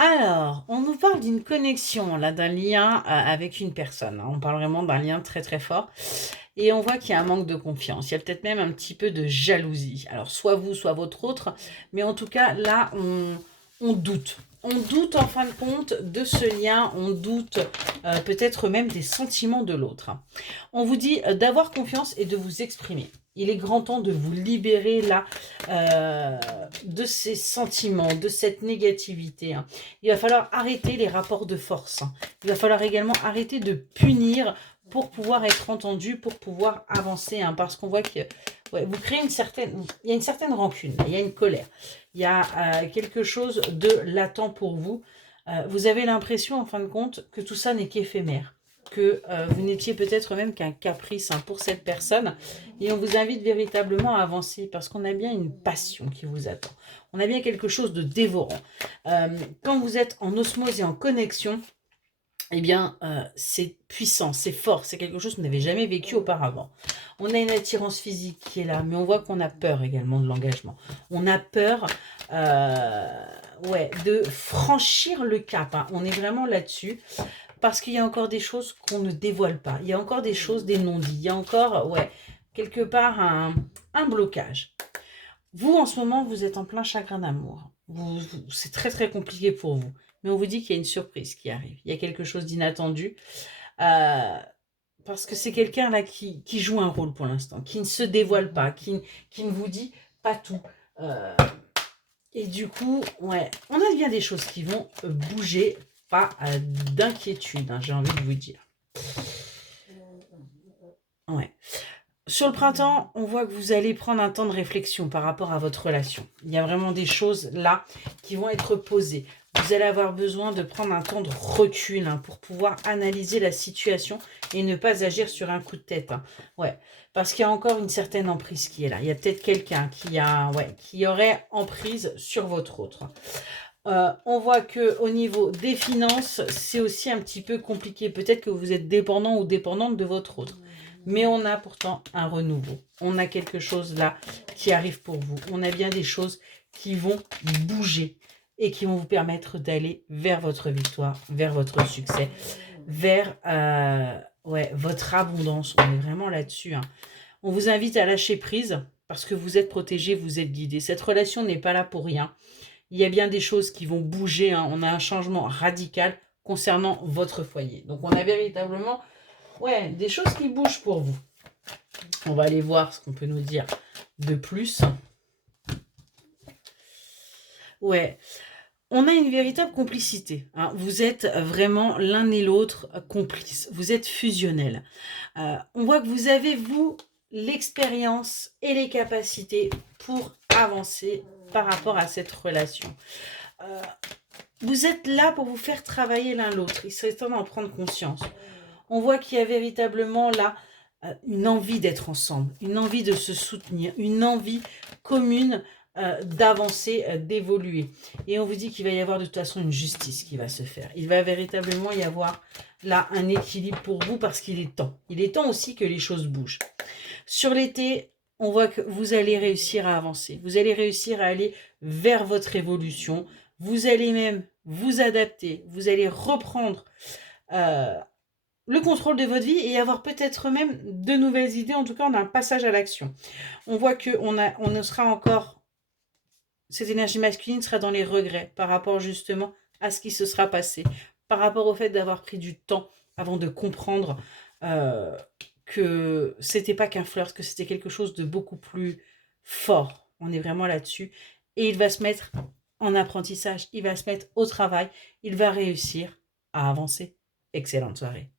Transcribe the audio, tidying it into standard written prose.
Alors, on nous parle d'une connexion, là, d'un lien avec une personne, hein. On parle vraiment d'un lien très très fort. Et on voit qu'il y a un manque de confiance. Il y a peut-être même un petit peu de jalousie. Alors, soit vous, soit votre autre. Mais en tout cas, là, on doute. On doute en fin de compte de ce lien. On doute peut-être même des sentiments de l'autre. On vous dit d'avoir confiance et de vous exprimer. Il est grand temps de vous libérer là de ces sentiments, de cette négativité, hein. Il va falloir arrêter les rapports de force, hein. Il va falloir également arrêter de punir pour pouvoir être entendu, pour pouvoir avancer, hein, parce qu'on voit que ouais, vous créez il y a une certaine rancune, il y a une colère, il y a quelque chose de latent pour vous. Vous avez l'impression, en fin de compte, que tout ça n'est qu'éphémère, que vous n'étiez peut-être même qu'un caprice, hein, pour cette personne. Et on vous invite véritablement à avancer parce qu'on a bien une passion qui vous attend. On a bien quelque chose de dévorant. Quand vous êtes en osmose et en connexion, eh bien, c'est puissant, c'est fort, c'est quelque chose que vous n'avez jamais vécu auparavant. On a une attirance physique qui est là, mais on voit qu'on a peur également de l'engagement. On a peur ouais, de franchir le cap, hein. On est vraiment là-dessus. Parce qu'il y a encore des choses qu'on ne dévoile pas. Il y a encore des choses, des non-dits. Il y a encore, ouais, quelque part un blocage. Vous, en ce moment, vous êtes en plein chagrin d'amour. C'est très, très compliqué pour vous. Mais on vous dit qu'il y a une surprise qui arrive. Il y a quelque chose d'inattendu. Euh, parce que c'est quelqu'un là qui joue un rôle pour l'instant, qui ne se dévoile pas, qui ne vous dit pas tout. Euh, et du coup, ouais, on a bien des choses qui vont bouger, pas d'inquiétude, hein, j'ai envie de vous dire. Ouais. Sur le printemps, on voit que vous allez prendre un temps de réflexion par rapport à votre relation. Il y a vraiment des choses là qui vont être posées. Vous allez avoir besoin de prendre un temps de recul, hein, pour pouvoir analyser la situation et ne pas agir sur un coup de tête, hein. Ouais, parce qu'il y a encore une certaine emprise qui est là. Il y a peut-être quelqu'un ouais, qui aurait emprise sur votre autre. On voit que au niveau des finances, c'est aussi un petit peu compliqué. Peut-être que vous êtes dépendant ou dépendante de votre autre. Mais on a pourtant un renouveau. On a quelque chose là qui arrive pour vous. On a bien des choses qui vont bouger et qui vont vous permettre d'aller vers votre victoire, vers votre succès, vers ouais, votre abondance. On est vraiment là-dessus, hein. On vous invite à lâcher prise parce que vous êtes protégé, vous êtes guidé. Cette relation n'est pas là pour rien. Il y a bien des choses qui vont bouger, hein. On a un changement radical concernant votre foyer. Donc, on a véritablement, ouais, des choses qui bougent pour vous. On va aller voir ce qu'on peut nous dire de plus. Ouais, on a une véritable complicité, hein. Vous êtes vraiment l'un et l'autre complices. Vous êtes fusionnels. On voit que vous avez, vous, l'expérience et les capacités pour avancer par rapport à cette relation. Euh, Vous êtes là pour vous faire travailler l'un l'autre. Il serait temps d'en prendre conscience. On voit qu'il y a véritablement là une envie d'être ensemble, une envie de se soutenir, une envie commune d'avancer, d'évoluer. Et on vous dit qu'il va y avoir de toute façon une justice qui va se faire. Il va véritablement y avoir là un équilibre pour vous parce qu'il est temps. Il est temps aussi que les choses bougent. Sur l'été, on voit que vous allez réussir à avancer. Vous allez réussir à aller vers votre évolution. Vous allez même vous adapter. Vous allez reprendre euh, le contrôle de votre vie et avoir peut-être même de nouvelles idées. En tout cas, on a un passage à l'action. On voit on ne sera encore, cette énergie masculine sera dans les regrets par rapport justement à ce qui se sera passé, par rapport au fait d'avoir pris du temps avant de comprendre euh, que c'était pas qu'un flirt, que c'était quelque chose de beaucoup plus fort. On est vraiment là-dessus. Et il va se mettre en apprentissage, il va se mettre au travail, il va réussir à avancer. Excellente soirée.